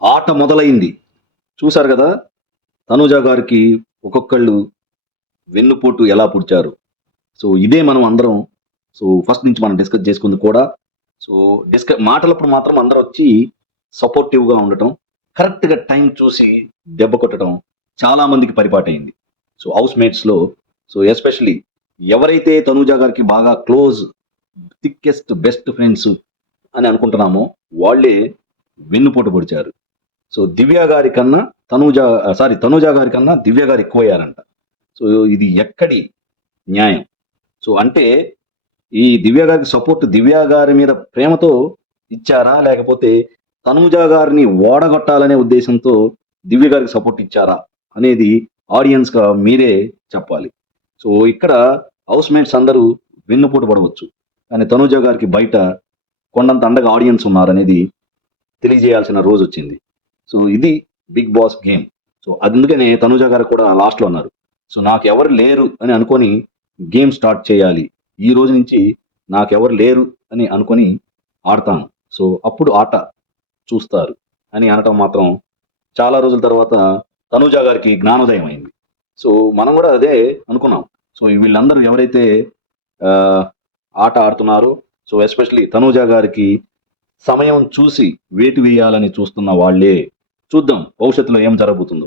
ఆట మొదలైంది. చూసారు గదా! తనూజ గారికి ఒక్కొక్కళ్ళు వెన్నుపోటు ఎలా పొడిచారు. సో, ఇదే మనం అందరం ఫస్ట్ నుంచి మనం డిస్కస్ చేసుకుంది కూడా. సో, మాటలప్పుడు మాత్రం అందరొచ్చి సపోర్టివ్‌గా ఉండటం, కరెక్ట్‌గా టైం చూసి దెబ్బ కొట్టడం చాలా మందికి పరిపాటయింది. సో, హౌస్ మేట్స్‌లో ఎస్పెషల్లీ ఎవరైతే తనూజ గారికి బాగా క్లోజ్, థిక్కెస్ట్ బెస్ట్ ఫ్రెండ్స్ అని అనుకుంటున్నామో వాళ్ళే వెన్నుపోటు పొడిచారు. సో, 'దివ్య' గారి కన్నా 'తనూజ' గారి కన్నా 'దివ్య' గారు ఎక్కువయ్యారంట. సో, ఇది ఎక్కడి న్యాయం? సో, అంటే ఈ 'దివ్య' గారికి సపోర్ట్ 'దివ్య' గారి మీద ప్రేమతో ఇచ్చారా? లేకపోతే 'తనూజ' గారిని ఓడగొట్టాలనే ఉద్దేశంతో 'దివ్య' గారికి సపోర్ట్ ఇచ్చారా? అనేది ఆడియన్స్‌గా మీరే చెప్పాలి. సో, ఇక్కడ హౌస్ మేట్స్ అందరూ వెన్నుపోటు పడవచ్చు. కానీ 'తనూజ' గారికి బయట కొండంత అండగా ఆడియన్స్ ఉన్నారనేది తెలియజేయాల్సిన రోజొచ్చింది. సో, ఇది 'బిగ్ బాస్' గేమ్. సో, అందుకనే 'తనూజ' గారు కూడా లాస్ట్‌లో అన్నారు. సో, నాకెవరు లేరు అని అనుకోని గేమ్ స్టార్ట్ చేయాలి. ఈ రోజు నుంచి నాకెవరు లేరు అని అనుకోని ఆడతాను. సో, అప్పుడు ఆట చూస్తారు అని అనటం మాత్రం చాలా రోజుల తర్వాత 'తనూజ' గారికి జ్ఞానోదయం అయింది. సో, మనం గూడా అదే అనుకున్నాం. సో, వీళ్ళందరూ ఎవరైతే ఆహ్, ఆట ఆడుతున్నారో ఎస్పెషల్లీ 'తనూజ' గారికి సమయం చూసి వేటు వేయాలని చూస్తున్న వాళ్ళే. చూద్దాం భవిష్యత్తులో ఏం జరగబోతుందో.